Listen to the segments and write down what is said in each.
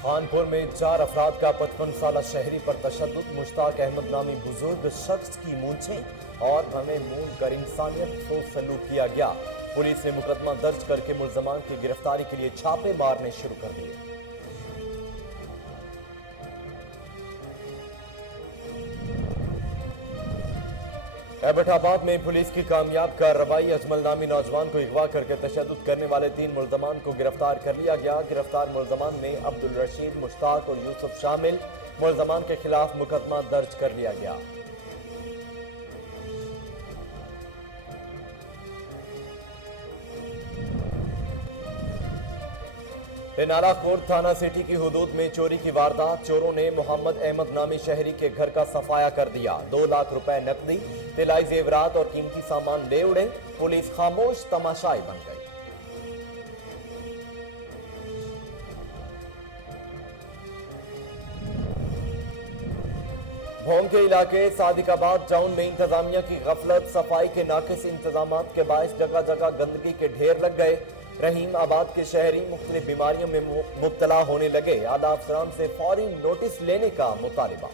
खानपुर में 4 अफराद का 55 साला शहरी पर तशद्दुद। मुश्ताक अहमद नामी बुजुर्ग शख्स की मूंछें और भवें मूंद कर इंसानियत से सलूक किया गया। पुलिस ने मुकदमा दर्ज करके मुल्जमान की गिरफ्तारी के लिए छापे मारने शुरू कर दिए। एबटाबाद में पुलिस की कामयाब कार्रवाई। अजमल नामी नौजवान को अगवा करके तशद्दुद करने वाले 3 मुल्जमान को गिरफ्तार कर लिया गया। गिरफ्तार मुल्जमान में अब्दुल रशीद, मुश्ताक और यूसुफ शामिल। मुल्जमान के खिलाफ मुकदमा दर्ज कर लिया गया। नालाकोट थाना सिटी की हुदूद में चोरी की वारदात। चोरों ने मोहम्मद अहमद नामी शहरी के घर का सफाया कर दिया। 2 लाख रुपए नकदी, तिलाई जेवरात और कीमती सामान ले उड़े। पुलिस खामोश तमाशाई बन गई। भोम के इलाके सादिकाबाद टाउन में इंतजामिया की गफलत, सफाई के नाकिस इंतजाम के बायस जगह जगह गंदगी के ढेर लग गए। रहीम आबाद के शहरी मुख्तलिफ बीमारियों में मुब्तला होने लगे। आला अफसरान से फौरी नोटिस लेने का मुतालिबा।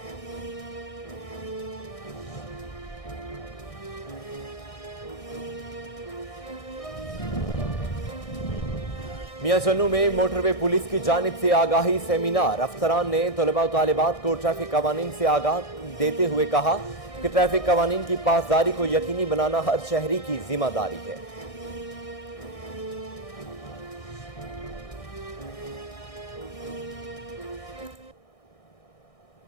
मियां चन्नू में मोटरवे पुलिस की जानिब से आगाही सेमिनार। अफसरान ने तलबा और तालिबात को ट्रैफिक कवानीन से आगाह देते हुए कहा कि ट्रैफिक कवानीन की पासदारी को यकीनी बनाना हर शहरी की जिम्मेदारी है।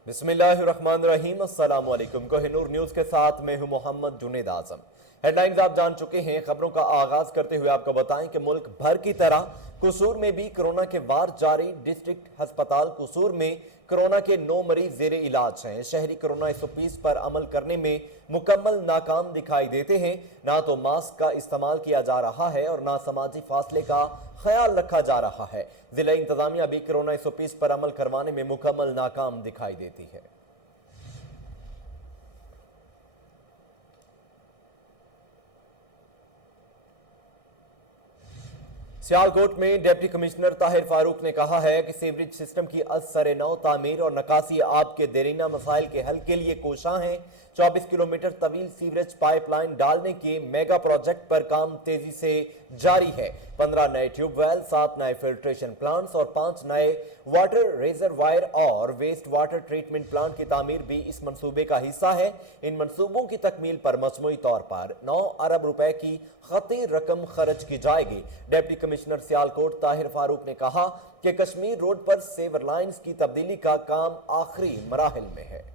बिस्मिल्लाहिर्रहमानिर्रहीम। अस्सलाम वालेकुम। कोहिनूर न्यूज के साथ मैं हूं मोहम्मद जुनेद आजम। हेडलाइंस आप जान चुके हैं। खबरों का आगाज करते हुए आपको बताएं कि मुल्क भर की तरह कुसूर में भी कोरोना के वार जारी। डिस्ट्रिक्ट अस्पताल कुसूर में कोरोना के 9 मरीज जेर इलाज हैं। शहरी कोरोना 120 पर अमल करने में मुकम्मल नाकाम दिखाई देते हैं। ना तो मास्क का इस्तेमाल किया जा रहा है और ना समाजी फासले का ख्याल रखा जा रहा है। जिला इंतजामिया भी कोरोना 120 पर अमल करवाने में मुकम्मल नाकाम दिखाई देती है। सियालकोट में डिप्टी कमिश्नर ताहिर फारूक ने कहा है कि सीवरेज सिस्टम की असर-ए-नौ तामीर और नकासी आब के देरीना मसाइल के हल के लिए कोशां हैं। 24 किलोमीटर तवील सीवरेज पाइपलाइन डालने के मेगा प्रोजेक्ट पर काम तेजी से जारी है। 15 नए ट्यूबवेल, 7 नए फिल्ट्रेशन प्लांट्स और 5 नए वाटर रिजर्वायर और वेस्ट वाटर ट्रीटमेंट प्लांट की तामीर भी इस मंसूबे का हिस्सा है। इन मंसूबों की तकमील पर मजमूई तौर पर 9 अरब रुपए की खती रकम खर्च की जाएगी। डिप्टी कमिश्नर सियालकोट ताहिर फारूक ने कहा कि कश्मीर रोड पर सेवर लाइन्स की तब्दीली का काम आखिरी मराहिल में है।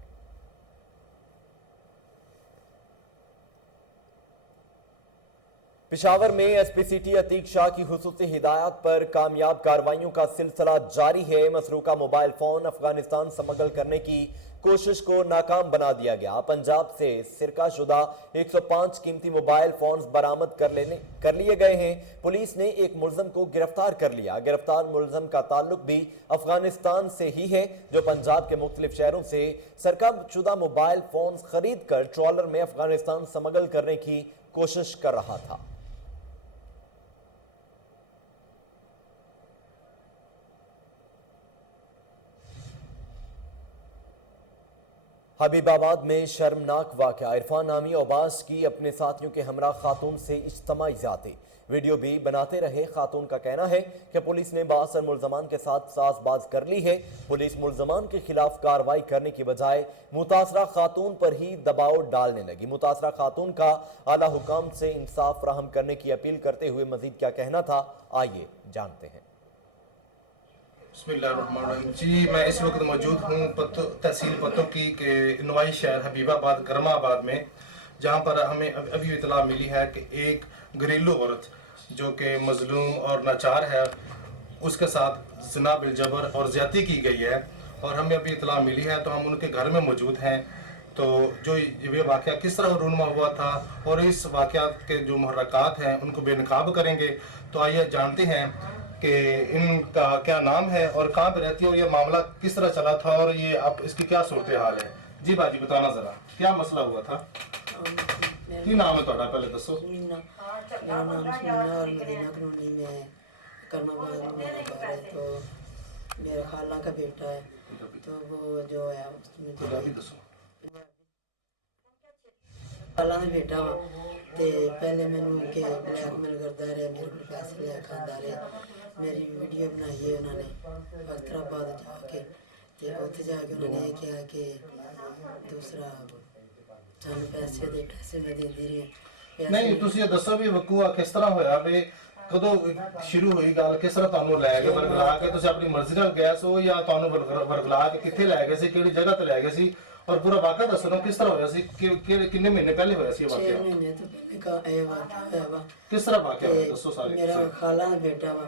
पेशावर में एसपी सिटी अतीक शाह की खुसूसी हिदायत पर कामयाब कार्रवाइयों का सिलसिला जारी है। मसरूका मोबाइल फोन अफगानिस्तान स्मगल करने की कोशिश को नाकाम बना दिया गया। पंजाब से सिरका शुदा 105 कीमती मोबाइल फोन्स बरामद कर लिए गए हैं। पुलिस ने एक मुलजम को गिरफ्तार कर लिया। गिरफ्तार मुलजम का ताल्लुक भी अफगानिस्तान से ही है, जो पंजाब के मुख्तलिफ शहरों से सरका शुदा मोबाइल फोन्स खरीद कर ट्रॉलर में अफगानिस्तान स्मगल करने की कोशिश कर रहा था। हबीबाबाद में शर्मनाक वाकया। इरफान नामी औबास की अपने साथियों के हमरा खातून से इज्तमाई ज़्यादती। वीडियो भी बनाते रहे। खातून का कहना है कि पुलिस ने बासर मुल्जमान के साथ साजबाज कर ली है। पुलिस मुल्जमान के खिलाफ कार्रवाई करने की बजाय मुतासरा खातून पर ही दबाव डालने लगी। मुतासरा खातून का आला हुकाम से इंसाफ फराहम करने की अपील करते हुए मजीद क्या कहना था, आइए जानते हैं। बिस्मिल्लाहिर्रहमानिर्रहीम। जी, मैं इस वक्त मौजूद हूँ तहसील पत्तों के नवाई शहर हबीबाबाद करमाबाद में, जहाँ पर हमें अभी इतला मिली है कि एक घरेलू औरत जो कि मजलूम और नाचार है, उसके साथ ज़िना बिलजबर और ज़्यादती की गई है और हमें अभी इतला मिली है। तो हम उनके घर में मौजूद हैं। तो जो ये वाक़या किस तरह रूनुमा हुआ था और इस वाक़या के जो मुहर्रकात हैं उनको बेनकाब करेंगे। तो आइए जानते हैं कि इनका क्या नाम है और कहाँ पे रहती है और ये मामला किस तरह चला था और ये आप इसकी क्या सूरत हाल है। जी बाजी बताना जरा, क्या मसला हुआ था? की नाम है ਤੁਹਾਡਾ पहले दसो। मेरा नाम सुनीना और मदीना कॉलोनी में करमाबाद में घर है। तो मेरा खाला का बेटा है, तो वो जो है उसमें पंजाबी दसो। खाला का बेटा वा ते पहले मैनू के ब्लैकमेल करता रहा, मेरे को पैसे ले खांदा रहा, मेरी वीडियो बनाई है उन्होंने अख्तराबाद जाके, ते उत्थे जाके उन्होंने ये किया कि दूसरा सानू पैसे दे, पैसे मैं देंदी रही नहीं ਤੁਸੀਂ ਇਹ ਦੱਸੋ ਵੀ ਵਕੂਆ ਕਿਸ ਤਰ੍ਹਾਂ ਹੋਇਆ ਵੀ ਕਦੋਂ ਸ਼ੁਰੂ ਹੋਈ ਗੱਲ, ਕਿਸ ਤਰ੍ਹਾਂ ਤੁਹਾਨੂੰ ਲੈ ਕੇ ਵਰਗਲਾ ਕੇ ਤੁਸੀਂ ਆਪਣੀ ਮਰਜ਼ੀ ਨਾਲ ਗਏ ਸੋ ਜਾਂ ਤੁਹਾਨੂੰ ਵਰਗਲਾ ਕੇ ਕਿੱਥੇ ਲੈ ਗਏ ਸੀ, ਕਿਹੜੀ ਜਗ੍ਹਾ ਤੇ ਲੈ ਗਏ ਸੀ, ਔਰ ਪੂਰਾ ਵਾਕਿਆ ਦੱਸੋ ਨਾ ਕਿਸ ਤਰ੍ਹਾਂ ਹੋਇਆ ਸੀ, ਕਿੰਨੇ ਮਹੀਨੇ ਪਹਿਲੇ ਹੋਇਆ ਸੀ ਇਹ 6 ਵਾਕਿਆ, महीने तो पहले का ये वाक़या होया वा। ਕਿਸ ਤਰ੍ਹਾਂ ਵਾਕਿਆ ਹੋਇਆ ते ਦੱਸੋ ਸਾਰੇ। मेरा खाला का बेटा वा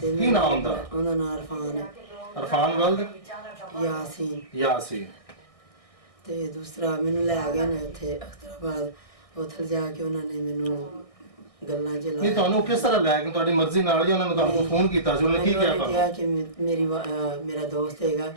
ते की नाम उनदा? उनदा नाम इरफान है, ਅਰਫਾਨ ਵਲਦ यासीन। ਯਾਸੀ ਤੇ ਦੂਸਰਾ ਮੈਨੂੰ ਲੈ ਗਿਆ ਨੇ ਉੱਥੇ ਅਖਤਰਾਬਾਦ, ਉੱਥੇ ਜਾ ਕੇ ਉਹਨਾਂ ਨੇ ਮੈਨੂੰ ਗੱਲਾਂ ਚ ਨਹੀਂ ਲਾਇਆ। ਤੁਹਾਨੂੰ ਕਿਸ ਤਰ੍ਹਾਂ ਲੈ ਕੇ ਤੁਹਾਡੀ ਮਰਜ਼ੀ ਨਾਲ ਜਾਂ ਉਹਨਾਂ ਨੇ ਤੁਹਾਨੂੰ ਫੋਨ ਕੀਤਾ ਸੀ, ਉਹਨਾਂ ਨੇ ਕੀ ਕਿਹਾ ਮੈਨੂੰ ਤੁਹਾਨੂੰ? ਕਿਹਾ ਕਿ ਮੇਰਾ ਦੋਸਤ ਹੈਗਾ,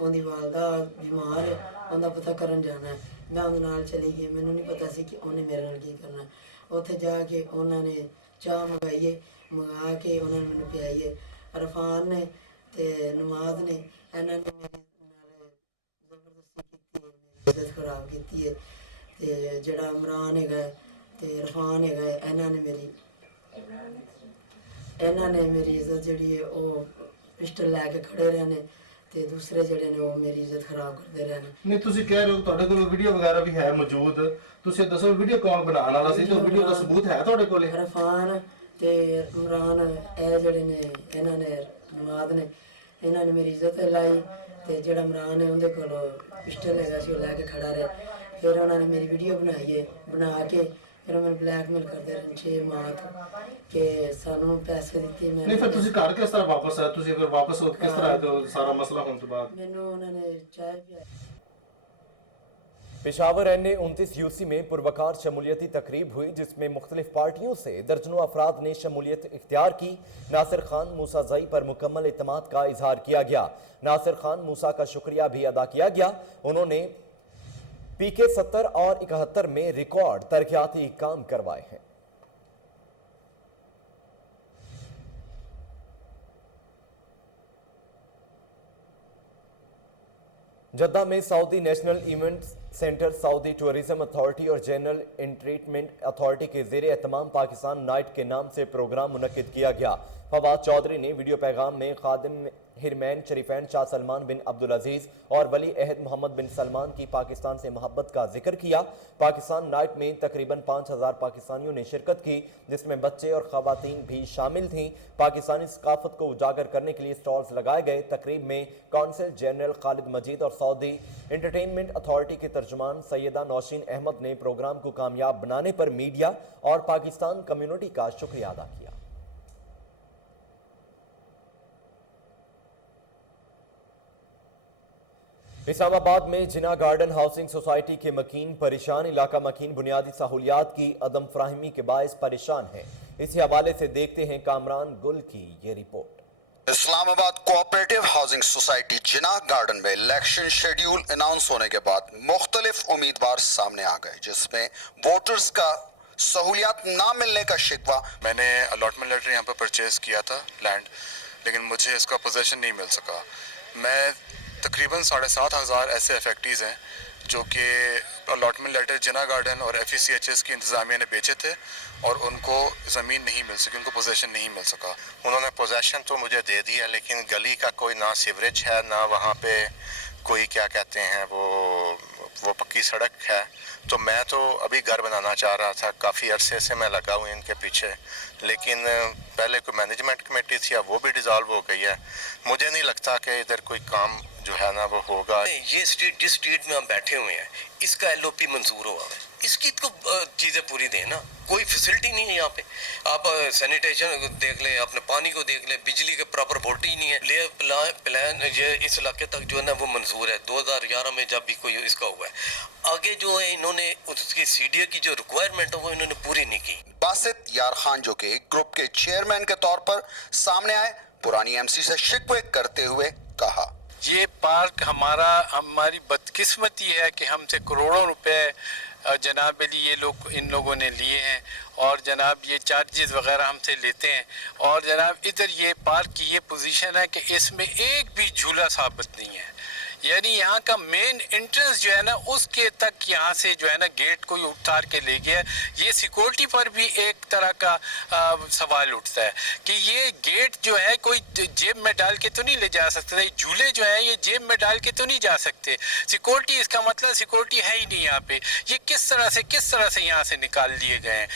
ਉਹਦੀ ਵਾਲਦਾ ਬਿਮਾਰ ਹੈ, ਉਹਦਾ ਪਤਾ ਕਰਨ ਜਾਣਾ ਹੈ। ਮੈਂ ਉਹਦੇ ਨਾਲ ਚਲੀ ਗਈ, ਮੈਨੂੰ ਨਹੀਂ ਪਤਾ ਸੀ ਕਿ ਉਹਨੇ ਮੇਰੇ ਨਾਲ ਕੀ ਕਰਨਾ। ਉੱਥੇ ਜਾ ਕੇ ਉਹਨਾਂ ਨੇ ਚਾਹ ਮੰਗਾਈਏ, ਮੰਗਾ ਕੇ ਉਹਨਾਂ ਨੇ ਮੈਨੂੰ ਪਿਆਈਏ। ਅਰਫਾਨ ਨੇ ਤੇ ਨਮਾਜ਼ ਨੇ, ਇਹਨਾਂ ਨੇ ਮੇਰੇ ਨਾਲ ਜ਼ਬਰਦਸਤੀ ਕੀਤੀ ਹੈ, ਮੇਰੀ ਇੱਜ਼ਤ ਖਰਾਬ ਕੀਤੀ ਹੈ। ਤੇ ਜਿਹੜਾ ਇਮਰਾਨ ਹੈਗਾ ਤੇ ਇਰਫਾਨ ਹੈਗਾ, ਇਹਨਾਂ ਨੇ ਮੇਰੀ ਇੱਜ਼ਤ ਜਿਹੜੀ ਹੈ ਉਹ ਪਿਸਟਲ ਲੈ ਕੇ ਖੜੇ ਰਹੇ ਨੇ, ਤੇ ਦੂਸਰੇ ਜਿਹੜੇ ਨੇ ਉਹ ਮੇਰੀ ਇੱਜ਼ਤ ਖਰਾਬ ਕਰਦੇ ਰਹੇ ਨੇ। ਨਹੀਂ ਤੁਸੀਂ ਕਹਿ ਰਹੇ ਹੋ ਤੁਹਾਡੇ ਕੋਲ ਵੀਡੀਓ ਵਗੈਰਾ ਵੀ ਹੈ ਮੌਜੂਦ, ਤੁਸੀਂ ਦੱਸੋ ਵੀਡੀਓ ਕੌਣ ਬਣਾਉਣ ਵਾਲਾ ਸੀ ਤੇ ਵੀਡੀਓ ਦਾ ਸਬੂਤ ਹੈ ਤੁਹਾਡੇ ਕੋਲ? ਇਰਫਾਨ ਤੇ ਇਮਰਾਨ, ਇਹ ਜਿਹੜੇ ਨੇ ਇਹਨਾਂ ਨੇ ਨਵਾਜ਼ ਨੇ, ਇਹਨਾਂ ਨੇ ਮੇਰੀ ਇੱਜ਼ਤ ਲਾਈ। ਤੇ ਜਿਹੜਾ ਇਮਰਾਨ ਹੈ ਉਹਦੇ ਕੋਲ ਪਿਸਟਲ ਹੈਗਾ ਸੀ, ਉਹ ਲੈ ਕੇ ਖੜਾ ਰਿਹਾ। ਫਿਰ ਉਹਨਾਂ ਨੇ ਮੇਰੀ ਵੀਡੀਓ ਬਣਾਈ ਹੈ, ਬਣਾ ਕੇ ਫਿਰ ਮੈਨੂੰ ਬਲੈਕਮੇਲ ਕਰਦੇ ਰਹੇ 6 ਮਾਹ ਤੋਂ ਕਿ ਸਾਨੂੰ ਪੈਸੇ ਦਿੱਤੇ। ਨਹੀਂ ਫਿਰ ਤੁਸੀਂ ਘਰ ਕਿਸ ਤਰ੍ਹਾਂ ਵਾਪਸ ਆਏ, ਤੁਸੀਂ ਫਿਰ ਵਾਪਸ ਕਿਸ ਤਰ੍ਹਾਂ ਆਏ ਤੇ ਸਾਰਾ ਮਸਲਾ ਹੋਣ ਤੋਂ ਬਾਅਦ? ਮੈਨੂੰ ਉਹਨਾਂ ਨੇ ਚਾਹ ਪਿਆਈ। पेशावर N29 यूसी में पुरवकार शमूलियती तकरीब हुई, जिसमें मुख्तलिफ पार्टियों से दर्जनों अफराद ने शमूलियत इख्तियार की। नासिर खान मूसा जई पर मुकम्मल इत्मीनाद का इजहार किया गया। नासिर खान मूसा का शुक्रिया भी अदा किया गया। उन्होंने PK 70 और 71 में रिकॉर्ड तरक्याती काम करवाए हैं। जद्दा में Saudi national event centre, Saudi tourism authority और जनरल एंटरटेनमेंट अथॉरिटी के ज़ेरे एहतमाम पाकिस्तान नाइट के नाम से प्रोग्राम मुनक्किद किया गया। फवाद चौधरी ने वीडियो पैगाम में खादिम हिरमैन शरीफैन शाह सलमान बिन अब्दुल अजीज और वली अहद मोहम्मद बिन सलमान की पाकिस्तान से मोहब्बत का जिक्र किया। पाकिस्तान नाइट में तकरीबन 5000 पाकिस्तानियों ने शिरकत की, जिसमें बच्चे और खवातीन भी शामिल थीं। पाकिस्तानी सकाफत को उजागर करने के लिए स्टॉल्स लगाए गए। तकरीब में कौंसल जनरल खालिद मजीद और सऊदी एंटरटेनमेंट अथॉरिटी के तर्जुमान सैयदा नौशीन अहमद ने प्रोग्राम को कामयाब बनाने पर मीडिया और पाकिस्तान कम्युनिटी का शुक्रिया अदा किया। इस्लामाबाद में जिना गार्डन हाउसिंग सोसाइटी के मकीन परेशान। इलाका मकीन बुनियादी सहूलियात की अदम फ्राहमी के बायस परेशान है। इसी हवाले से देखते हैं कामरान गुल की ये रिपोर्ट। Islamabad cooperative housing society Jinnah garden में इलेक्शन शेड्यूल अनाउंस होने के बाद मुख्तलिफ उम्मीदवार सामने आ गए, जिसमें वोटर्स का सहूलियात ना मिलने का शिकवा। मैंने अलॉटमेंट लेटर यहाँ पर परचेज किया था लैंड, लेकिन मुझे इसका पोजेशन नहीं मिल सका। मैं तकरीबन 7500 ऐसे अफेक्टीज़ हैं जो कि अलॉटमेंट लेटर जिना गार्डन और FECHS की इंतज़ामिया ने बेचे थे और उनको ज़मीन नहीं मिल सकी, उनको पोजेशन नहीं मिल सका। उन्होंने पोजेशन तो मुझे दे दिया, लेकिन गली का कोई ना सीवरेज है, ना वहाँ पे कोई क्या कहते हैं वो पक्की सड़क है। तो मैं तो अभी घर बनाना चाह रहा था, काफ़ी अरसे से मैं लगा हूँ इनके पीछे, लेकिन पहले कोई मैनेजमेंट कमेटी थी, अब वो भी डिज़ॉल्व हो गई है। मुझे नहीं लगता कि इधर कोई काम जो है ना वो होगा। ये स्ट्रीट जिस स्ट्रीट में हम बैठे हुए हैं, इसका LOP मंजूर हुआ है, इसकी तो चीज़ें पूरी दें ना। कोई फैसिलिटी नहीं है यहाँ पे। आप सैनिटेशन देख लें, अपने पानी को देख लें, बिजली के प्रॉपर बोल्ट ही नहीं है। ले प्लान ये इस इलाके तक जो है ना वो मंजूर है 2011 में, जब भी कोई इसका हुआ है। आगे जो है इन्होंने उसकी CDA की जो रिक्वायरमेंट है वो इन्होंने पूरी नहीं की। बासित यार खान जो कि एक ग्रुप के चेयरमैन के तौर पर सामने आए, पुरानी MC से शिकवे करते हुए कहा, ये पार्क हमारी बदकिस्मती है कि हमसे करोड़ों रुपए जनाब अली ये लोग इन लोगों ने लिए हैं और जनाब ये चार्जेस वगैरह हमसे लेते हैं और जनाब इधर ये पार्क की ये पोजीशन है कि इसमें एक भी झूला साबित नहीं है, यानी यहाँ का मेन एंट्रेंस जो है ना उसके तक यहाँ से जो है ना गेट कोई उतार के ले गया। ये सिक्योरिटी पर भी एक तरह का सवाल उठता है कि ये गेट जो है कोई जेब में डाल के तो नहीं ले जा सकते, झूले जो है ये जेब में डाल के तो नहीं जा सकते। सिक्योरिटी इसका मतलब सिक्योरिटी है ही नहीं यहाँ पे, ये किस तरह से यहाँ से निकाल लिए गए हैं।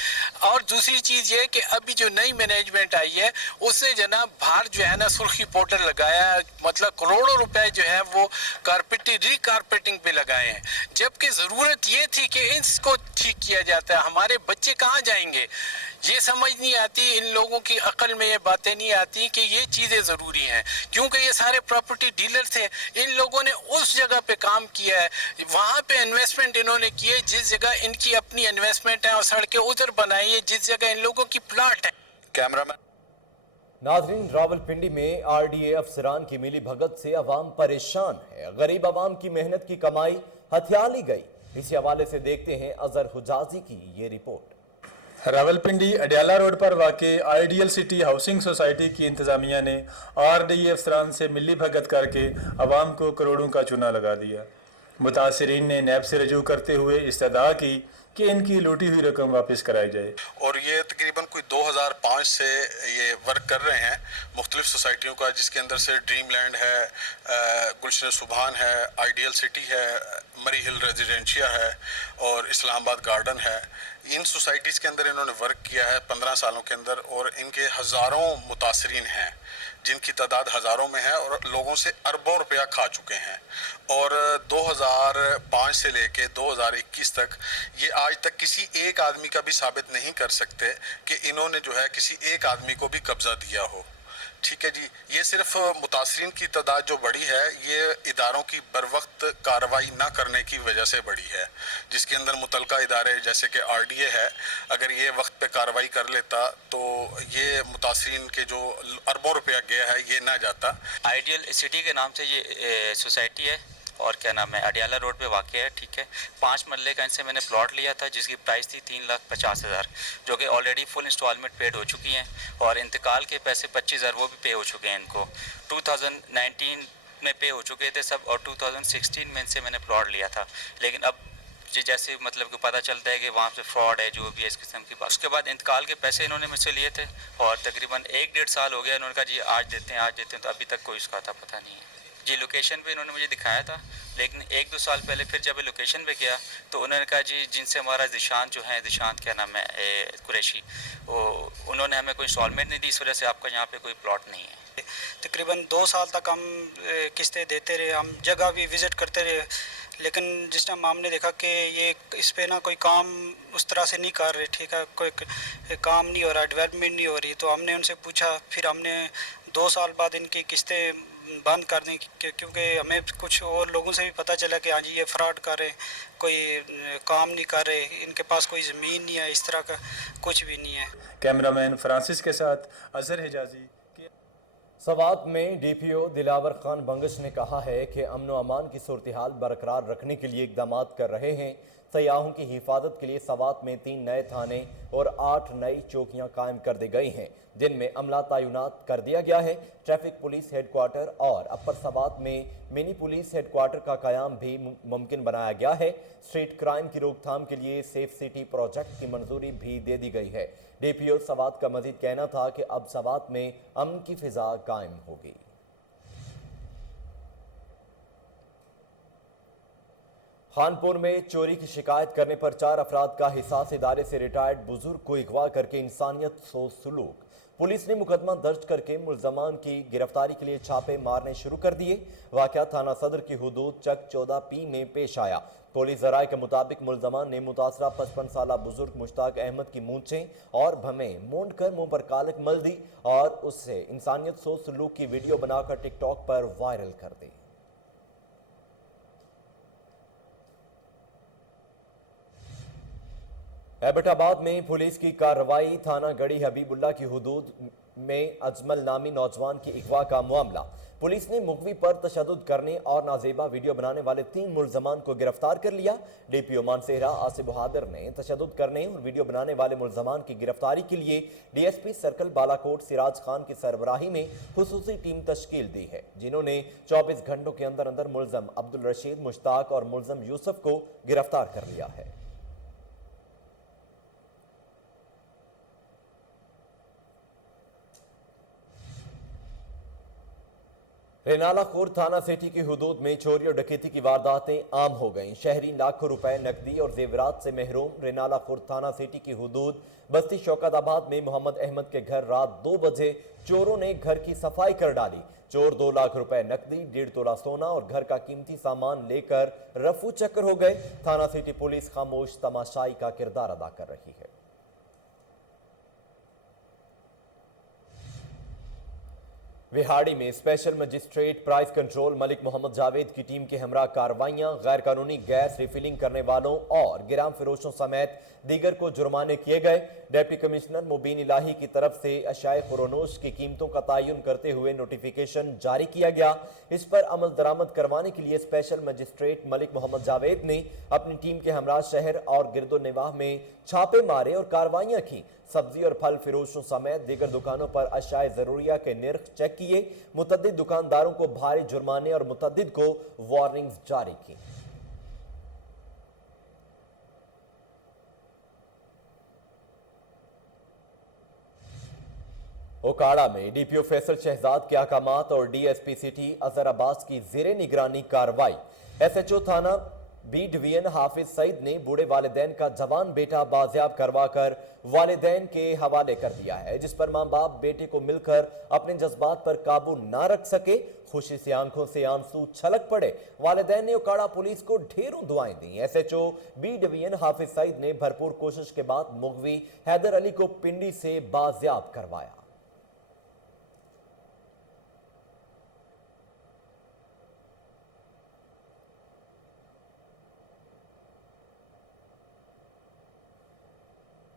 और दूसरी चीज़ ये कि अभी जो नई मैनेजमेंट आई है उसने जनाब बाहर जो है ना सुर्खी पाउडर लगाया, मतलब करोड़ों रुपए जो है वो रीकारपेटिंग पे लगाए हैं, जबकि ज़रूरत ये थी कि इसको ठीक किया जाता है। हमारे बच्चे कहाँ जाएंगे, ये समझ नहीं आती, इन लोगों की अकल में ये बातें नहीं आती कि ये चीज़ें ज़रूरी हैं, क्योंकि ये सारे प्रॉपर्टी डीलर थे। इन लोगों ने उस जगह पे काम किया है, वहाँ पे इन्वेस्टमेंट इन्होंने की है जिस जगह इनकी अपनी इन्वेस्टमेंट है और सड़कें उधर बनाई है जिस जगह इन लोगों की प्लाट है। कैमरामैन नाजरीन, रावलपिंडी में आरडीए अफसरान की मिली भगत से अवाम परेशान है। गरीब अवाम की मेहनत की कमाई हथिया ली गई। इसी हवाले से देखते हैं अजहर हुजाजी की ये रिपोर्ट। रावलपिंडी अडयाला रोड पर वाक़ई आइडियल सिटी हाउसिंग सोसाइटी की इंतजामिया ने आरडीए अफसरान से मिली भगत करके अवाम को करोड़ों का चूना लगा दिया। मुतासरीन ने नैब से रजू करते हुए इस्तदा की कि इनकी लूटी हुई रकम वापस कराई जाए। और ये तकरीबन कोई 2005 से ये वर्क कर रहे हैं मुख्तलिफ सोसाइटियों का, जिसके अंदर से ड्रीम लैंड है, गुलशन सुभान है, आइडियल सिटी है, मरी हिल रेजिडेंशिया है और इस्लामाबाद गार्डन है। इन सोसाइटीज़ के अंदर इन्होंने वर्क किया है 15 सालों के अंदर और इनके हज़ारों मुतासरीन हैं जिनकी तादाद हज़ारों में है और लोगों से अरबों रुपया खा चुके हैं। और 2005 से लेके 2021 तक ये आज तक किसी एक आदमी का भी साबित नहीं कर सकते कि इन्होंने जो है किसी एक आदमी को भी कब्ज़ा दिया हो। ठीक है जी, ये सिर्फ मुतासरीन की तादाद जो बढ़ी है ये इदारों की बरवक्त कार्रवाई ना करने की वजह से बढ़ी है, जिसके अंदर मुतलका इदारे जैसे कि आरडीए है, अगर ये वक्त पे कार्रवाई कर लेता तो ये मुतासरीन के जो अरबों रुपया गया है ये ना जाता। आइडियल सिटी के नाम से ये सोसाइटी है और क्या नाम है अडयाला रोड पे वाक़ है। ठीक है, 5 मरले का इनसे मैंने प्लॉट लिया था जिसकी प्राइस थी 3,50,000 जो कि ऑलरेडी फुल इंस्टॉलमेंट पेड हो चुकी हैं और इंतकाल के पैसे 25,000 वो भी पे हो चुके हैं इनको। 2019 में पे हो चुके थे सब और 2016 में इनसे मैंने प्लॉट लिया था, लेकिन अब जैसे मतलब कि पता चलता है कि वहाँ से फ्रॉड है जो भी है इस किस्म की बात। उसके बाद इंतकाल के पैसे इन्होंने मुझसे लिए थे और तकरीबन 1-1.5 साल हो गया। इन्होंने कहा जी आज देते हैं तो अभी तक कोई इसका था पता नहीं है जी। लोकेशन पे इन्होंने मुझे दिखाया था, लेकिन 1-2 साल पहले फिर जब लोकेशन पे गया तो उन्होंने कहा जी जिनसे हमारा दिशांत जो है, दिशांत क्या नाम है कुरैशी, वो उन्होंने हमें कोई इंस्टॉलमेंट नहीं दी, इस वजह से आपका यहाँ पे कोई प्लॉट नहीं है। तकरीबन 2 साल तक हम किस्तें देते रहे, हम जगह भी विज़िट करते रहे, लेकिन जिस टाइम हमने देखा कि ये इस पे ना कोई काम उस तरह से नहीं कर रहे, ठीक है, कोई काम नहीं हो रहा, डेवलपमेंट नहीं हो रही, तो हमने उनसे पूछा। फिर हमने 2 साल बाद इनकी किस्तें बंद कर दें क्योंकि हमें कुछ और लोगों से भी पता चला कि हाँ जी ये फ्रॉड कर रहे हैं, कोई काम नहीं कर रहे, इनके पास कोई ज़मीन नहीं है, इस तरह का कुछ भी नहीं है। कैमरामैन फ्रांसिस के साथ अजहर हिजाजी। सवात में डीपीओ दिलावर खान बंगश ने कहा है कि अमन व अमान की सूरत हाल बरकरार रखने के लिए इकदाम कर रहे हैं। सयाहों की हिफाजत के लिए सवात में 3 नए थाने और 8 नई चौकियां कायम कर दी गई हैं, जिनमें अमला तैनात कर दिया गया है। ट्रैफिक पुलिस हेडक्वार्टर और अपर सवात में मिनी पुलिस हेडक्वार्टर का कयाम भी मुमकिन बनाया गया है। स्ट्रीट क्राइम की रोकथाम के लिए सेफ सिटी प्रोजेक्ट की मंजूरी भी दे दी गई है। डीपीओ सवात का मजीद कहना था कि अब सवात में अमन की फिजा कायम होगी। खानपुर में चोरी की शिकायत करने पर 4 अफराद का हिसास इदारे से रिटायर्ड बुजुर्ग को अगवा करके इंसानियत सो सलूक। पुलिस ने मुकदमा दर्ज करके मुलजमान की गिरफ्तारी के लिए छापे मारने शुरू कर दिए। वाकया थाना सदर की हुदूद चक 14P में पेश आया। पुलिस जराये के मुताबिक मुलजमान ने मुतासरा 55 साला बुजुर्ग मुश्ताक अहमद की मूंछें और भमें मूंड कर मुंह पर कालक मल दी और उससे इंसानियत सो सलूक की वीडियो बनाकर टिकटॉक पर वायरल कर दी। एबटाबाद में पुलिस की कार्रवाई थाना गढ़ी हबीबुल्ला की हुदूद में अजमल नामी नौजवान की अगवा का मामला। पुलिस ने मुगवी पर तशद्दुद करने और नाजेबा वीडियो बनाने वाले 3 मुल्जमान को गिरफ्तार कर लिया। डीपीओ मानसेहरा आसिफ बहादुर ने तशद्दुद करने और वीडियो बनाने वाले मुल्जमान की गिरफ्तारी के लिए डीएसपी सर्कल बालाकोट सिराज खान की सरबराही में खुसूसी टीम तश्कील दी है, जिन्होंने 24 घंटों के अंदर अंदर मुल्जम अब्दुल रशीद, मुश्ताक और मुल्जम यूसुफ को गिरफ्तार कर लिया है। रेनाला खुर्द थाना सिटी की हुदूद में चोरी और डकैती की वारदातें आम हो गईं। शहरी लाखों रुपए नकदी और जेवरात से महरूम। रेनाला खुर्द थाना सिटी की हुदूद बस्ती शौकताबाद में मोहम्मद अहमद के घर रात 2 बजे चोरों ने घर की सफाई कर डाली। चोर 2 लाख रुपए नकदी, 1.5 तोला सोना और घर का कीमती सामान लेकर रफू चक्कर हो गए। थाना सिटी पुलिस खामोश तमाशाई का किरदार अदा कर रही है। विहाड़ी में special magistrate price control Malik Muhammad Javed की टीम के हमरा कार्रवाइयां। गैर कानूनी गैस रिफिलिंग करने वालों और गिराम फरोशों समेत दीगर को जुर्माने किए गए। डिप्टी कमिश्नर मुबीन इलाही की तरफ से अशाए खुरोनोश की कीमतों का तयन करते हुए नोटिफिकेशन जारी किया गया। इस पर अमल दरामद करवाने के लिए स्पेशल मजिस्ट्रेट मलिक मोहम्मद जावेद ने अपनी टीम के हमरा शहर और गिरदो निवाह में छापे मारे और कार्रवाइयां की। सब्जी और फल फरोशों समेत दीगर दुकानों पर अशाए जरूरिया के निर्ख चेक किए। मुतद्दिद दुकानदारों को भारी जुर्माने और मुतद्दिद को वार्निंग्स जारी की। ओकाड़ा में डीपीओ फैसल शहजाद के अहकामात और डीएसपी सिटी अजहर अब्बास की जेरे निगरानी कार्रवाई। एसएचओ थाना बी डिवीजन हाफिज सईद ने बूढ़े वालिदैन का जवान बेटा बाजियाब करवाकर वालिदैन के हवाले कर दिया है, जिस पर मां बाप बेटे को मिलकर अपने जज्बात पर काबू ना रख सके। खुशी से आंखों से आंसू छलक पड़े। वालिदैन ने ओकाड़ा पुलिस को ढेरों दुआएं दी। SHO B division Hafiz Saeed ने भरपूर कोशिश के बाद मुगवी हैदर अली को पिंडी से बाजियाब करवाया।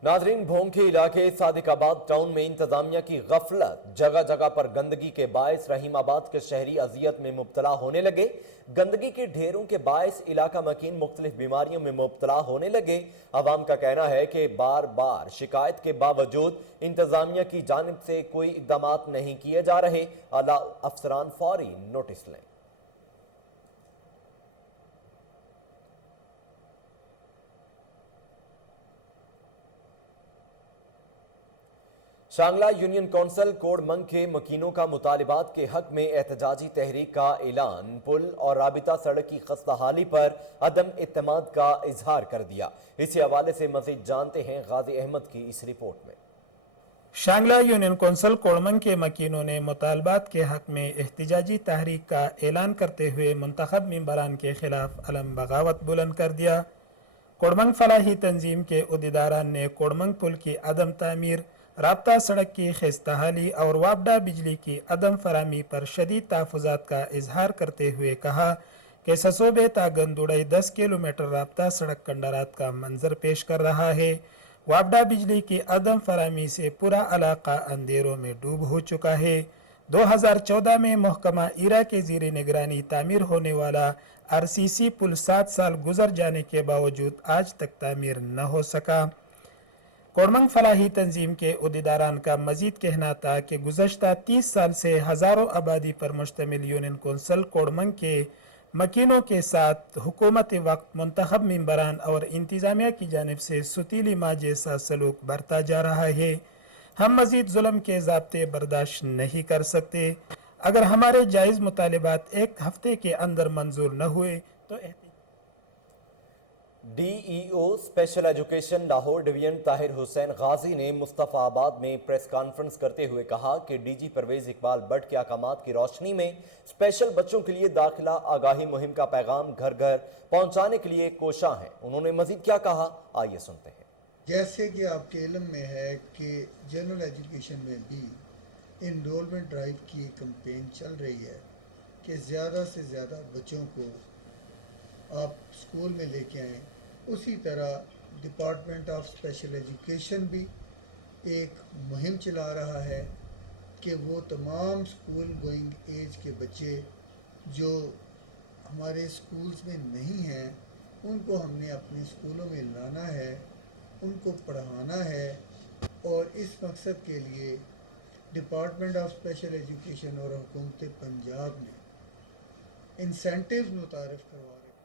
नाजरीन, भोंग के इलाके सादिकाबाद टाउन में इंतजामिया की गफलत, जगह जगह पर गंदगी के बायस रहीमाबाद के शहरी अजियत में मुब्तला होने लगे। गंदगी के ढेरों के बायस इलाका मकीन मुख्तलिफ बीमारियों में मुब्तला होने लगे। अवाम का कहना है कि बार बार शिकायत के बावजूद इंतजामिया की जानिब से कोई इकदाम नहीं किए जा रहे। आला अफसरान फौरी नोटिस लें। शांगला यूनियन कौंसिल कोड़मंग के मकीनों का मुतालिबात के हक में एहतजाजी तहरीक का ऐलान। पुल और राबिता सड़क की खस्ताहाली पर अदम इत्तेमाद का इजहार कर दिया। इसी हवाले से मजीद जानते हैं गाजी अहमद की इस रिपोर्ट में। शांगला यूनियन कौंसिल कोड़मंग के मकीनों ने मुतालबात के हक में एहतजाजी तहरीक का ऐलान करते हुए मुंतखब मेंबरान के खिलाफ अलम बगावत बुलंद कर दिया। कोड़मंग फलाही तंजीम के उहदेदारान ने कोड़मंग पुल की अदम तामीर, राब्ता सड़क की खस्ताहाली और वापडा बिजली की अदम फरामी पर शदीद तहफ़्फ़ुज़ात का इजहार करते हुए कहा कि ससोबे ता गंदुड़ई 10 किलोमीटर राब्ता सड़क कंडरात का मंजर पेश कर रहा है। वापडा बिजली की अदम फरामी से पूरा इलाका अंधेरों में डूब हो चुका है। 2014 में महकमा ईरा के ज़ीरे निगरानी तामीर होने वाला आरसीसी पुल 7 साल गुजर जाने के बावजूद आज तक तामीर न हो सका। कोड़मंग फलाही तंजीम के उहदेदारान का मजीद कहना था कि गुज़श्ता 30 साल से हज़ारों आबादी पर मुश्तमिल यूनियन कौंसिल कोड़मंग के मकीनों के साथ हुकूमत वक्त मुंतखब मेंबरान और इंतजामिया की जानिब से सुतीली माँ जैसा सलूक बरता जा रहा है। हम मजीद जुल्म के ज़ाब्ते बर्दाश्त नहीं कर सकते। अगर हमारे जायज़ मुतालिबात एक हफ्ते के अंदर मंजूर न हुए तो DEO special education Lahore division Tahir Hussain Ghazi ने मुस्तफ़ाबाद में प्रेस कॉन्फ्रेंस करते हुए कहा कि डीजी परवेज इकबाल भट्ट के अहकामात की रोशनी में स्पेशल बच्चों के लिए दाखिला आगाही मुहिम का पैगाम घर घर पहुंचाने के लिए कोशां हैं। उन्होंने मजीद क्या कहा, आइए सुनते हैं। जैसे कि आपके इल्म में है कि जनरल एजुकेशन में भी इनरोलमेंट ड्राइव की कैंपेन चल रही है कि ज़्यादा से ज़्यादा बच्चों को आप स्कूल में लेके आएँ। उसी तरह डिपार्टमेंट ऑफ स्पेशल एजुकेशन भी एक मुहिम चला रहा है کہ وہ تمام اسکول گوئنگ ایج کے بچے جو ہمارے اسکولز میں نہیں ہیں ان کو ہم نے اپنے اسکولوں میں لانا ہے، ان کو پڑھانا ہے، اور اس مقصد کے لیے ڈپارٹمنٹ آف اسپیشل ایجوکیشن اور حکومت پنجاب نے انسینٹیوز متعارف کروا رہے ہیں۔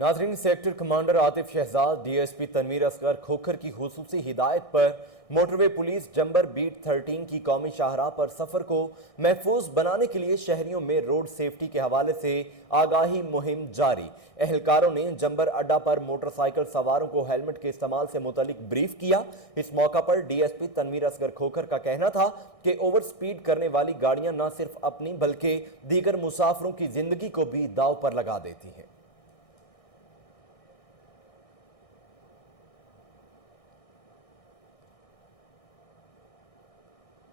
ناظرین، sector commander Atif Shahzad, D S P Tanveer Asghar Khokhar کی خصوصی ہدایت پر موٹر وے پولیس جمبر بیٹ 13 کی قومی شاہراہ پر سفر کو محفوظ بنانے کے لیے شہریوں میں روڈ سیفٹی کے حوالے سے آگاہی مہم جاری۔ اہلکاروں نے جمبر اڈا پر موٹر سائیکل سواروں کو ہیلمٹ کے استعمال سے متعلق بریف کیا۔ اس موقع پر D S P Tanveer Asghar Khokhar کا کہنا تھا کہ اوور سپیڈ کرنے والی گاڑیاں نہ صرف اپنی بلکہ دیگر مسافروں کی زندگی کو بھی داؤ پر لگا دیتی ہیں۔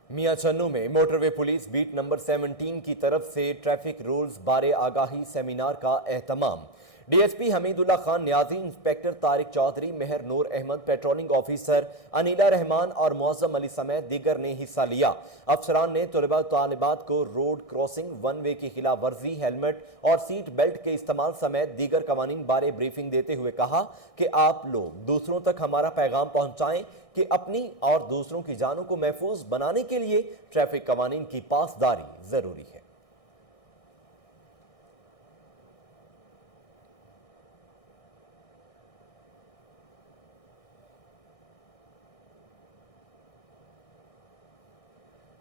میاں چنو میں موٹر وے پولیس بیٹ نمبر 17 کی طرف سے ٹریفک رولز بارے آگاہی سیمینار کا اہتمام۔ ڈی ایس پی حمید اللہ خان نیازی، انسپیکٹر طارق چودھری، مہر نور احمد، پیٹرولنگ آفیسر انیلا رحمان اور معظم علی سمیت دیگر نے حصہ لیا۔ افسران نے طلباء و طالبات کو روڈ کراسنگ، ون وے کی خلاف ورزی، ہیلمٹ اور سیٹ بیلٹ کے استعمال سمیت دیگر قوانین بارے بریفنگ دیتے ہوئے کہا کہ آپ لوگ دوسروں تک ہمارا پیغام پہنچائیں کہ اپنی اور دوسروں کی جانوں کو محفوظ بنانے کے لیے ٹریفک قوانین کی پاسداری ضروری ہے۔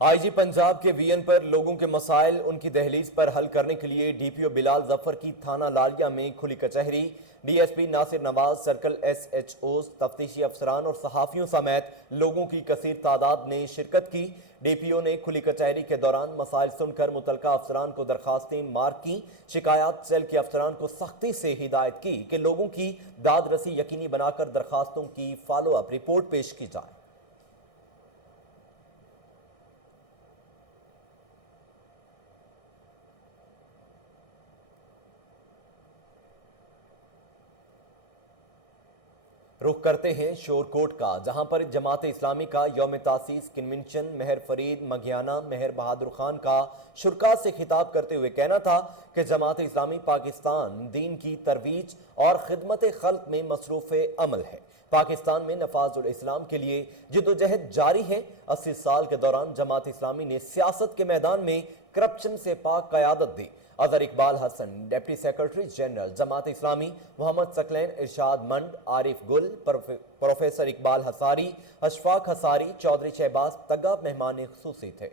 آئی جی پنجاب کے وی این پر لوگوں کے مسائل ان کی دہلیز پر حل کرنے کے لیے ڈی پی او بلال ظفر کی تھانہ لالیہ میں کھلی کچہری۔ ڈی ایس پی ناصر نواز، سرکل ایس ایچ اوز، تفتیشی افسران اور صحافیوں سمیت لوگوں کی کثیر تعداد نے شرکت کی۔ ڈی پی او نے کھلی کچہری کے دوران مسائل سن کر متعلقہ افسران کو درخواستیں مارک کی۔ شکایات سیل کے افسران کو سختی سے ہدایت کی کہ لوگوں کی داد رسی یقینی بنا کر درخواستوں کی فالو اپ رپورٹ پیش کی جائے۔ رخ کرتے ہیں شور کوٹ کا، جہاں پر جماعت اسلامی کا یوم تاسیس کنونشن مہر فرید مگھیانہ مہر بہادر خان کا شرکاء سے خطاب کرتے ہوئے کہنا تھا کہ جماعت اسلامی پاکستان دین کی ترویج اور خدمت خلق میں مصروف عمل ہے۔ پاکستان میں نفاذ الاسلام کے لیے جدوجہد جاری ہے۔ 80 سال کے دوران جماعت اسلامی نے سیاست کے میدان میں کرپشن سے پاک قیادت دی۔ اظہر اقبال حسن، deputy secretary general Jamaat Islami, محمد ثقلین ارشاد منڈ، عارف گل، پروفیسر اقبال حصاری، اشفاق حصاری، چودھری شہباز تگہ مہمان خصوصی تھے۔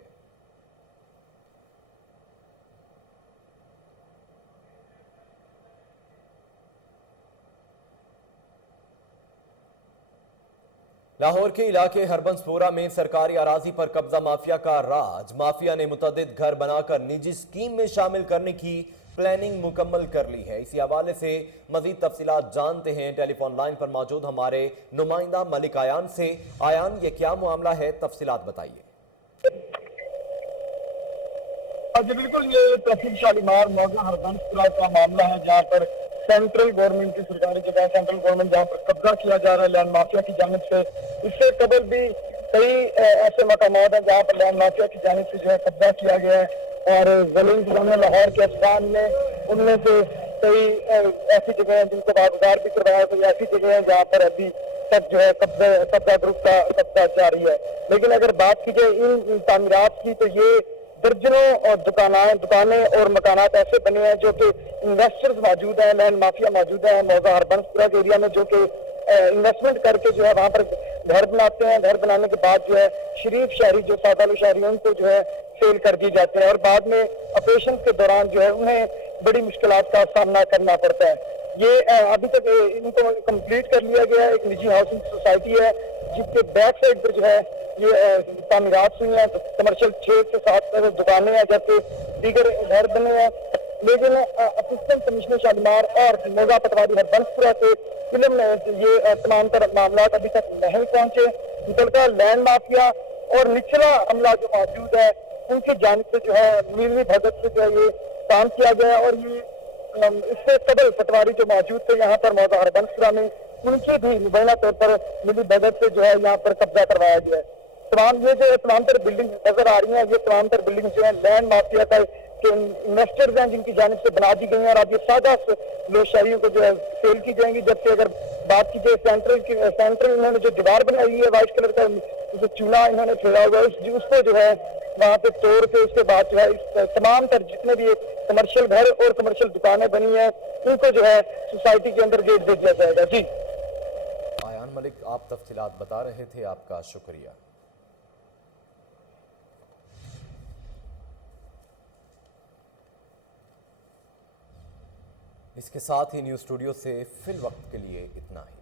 لاہور کے علاقے ہربنسپورہ میں سرکاری اراضی پر قبضہ مافیا کا راج۔ مافیا نے متعدد گھر بنا کر نجی اسکیم میں شامل کرنے کی پلاننگ مکمل کر لی ہے۔ اسی حوالے سے مزید تفصیلات جانتے ہیں ٹیلی فون لائن پر موجود ہمارے نمائندہ ملک آیان سے۔ آیان، یہ کیا معاملہ ہے، تفصیلات بتائیے۔ جی بالکل، یہ تحصیل شالیمار موضوع ہربنسپورہ کا معاملہ ہے، جہاں پر سینٹرل گورنمنٹ کی سرکاری جگہ سینٹرل گورنمنٹ جہاں پر قبضہ کیا جا رہا ہے لینڈ مافیا کی جانب سے۔ اس سے قبل بھی کئی ایسے مقامات ہیں جہاں پر لینڈ مافیا کی جانب سے جو ہے قبضہ کیا گیا ہے، اور ظلم ضمن لاہور کے افغان نے ان میں سے کئی ایسی جگہ ہیں جن کو بازار بھی کروایا، کوئی ایسی جگہ ہیں جہاں پر ابھی تک جو ہے قبضہ گروپ کا قبضہ جاری ہے۔ لیکن اگر بات کی جائے ان تعمیرات کی، تو یہ درجنوں دکانیں اور مکانات ایسے بنے ہیں جو کہ انویسٹرز موجود ہیں، لینڈ مافیا موجود ہیں موضوع ہربنسپورہ کے ایریا میں، جو کہ انویسٹمنٹ کر کے جو ہے وہاں پر گھر بناتے ہیں۔ گھر بنانے کے بعد جو ہے شریف شہری جو سادہ لو شہری ان کو جو ہے سیل کر دی جاتے ہیں، اور بعد میں آپریشن کے دوران جو ہے انہیں بڑی مشکلات کا سامنا کرنا پڑتا ہے۔ یہ ابھی تک ان کو کمپلیٹ کر لیا گیا ہے۔ ایک نجی ہاؤسنگ سوسائٹی ہے جس کے بیک سائڈ پر جو ہے یہ تعمیرات ہوئی ہیں، کمرشل 6 سے 7 دکانیں ہیں، جیسے دیگر گھر بنے ہیں۔ لیکن اسسٹنٹ کمشنر شالیمار اور موضوع پٹواری ہربنسپورہ کے علم میں یہ تمام تر معاملات ابھی تک نہیں پہنچے۔ متعلقہ لینڈ مافیا اور نچلا عملہ جو موجود ہے ان کی جانب سے جو ہے ملی بھگت سے جو ہے یہ کام کیا گیا ہے، اور یہ اس سے قبل پٹواری جو موجود تھے یہاں پر موضوع ہربنسپورہ میں، ان کی بھی مبینہ طور پر ملی بھگت سے جو ہے یہاں پر قبضہ کروایا گیا ہے۔ तमाम ये जो तमाम तर बिल्डिंग नजर आ रही हैं, ये तमाम तर बिल्डिंग जो है लैंड माफिया का के इन्वेस्टर्स हैं जिनकी जानिब से बना दी गई हैं और अब ये सादा लोशाहियों को जो है सेल की जाएंगी। जबकि अगर बात की जाए सेंट्रल इन्होंने जो दीवार बनाई हुई है वाइट कलर का जो चूना इन्होंने फेरा हुआ है उसको जो है वहाँ पे तोड़ के उसके बाद जो है इस तमाम तर जितने भी कमर्शियल घर और कमर्शियल दुकानें बनी हैं उनको जो है सोसाइटी के अंदर गेट दे दिया जाएगा। जी आयान मलिक, आप तफसीलात बता रहे थे, आपका शुक्रिया। इसके साथ ही न्यूज़ स्टूडियो से फिल वक्त के लिए इतना ही।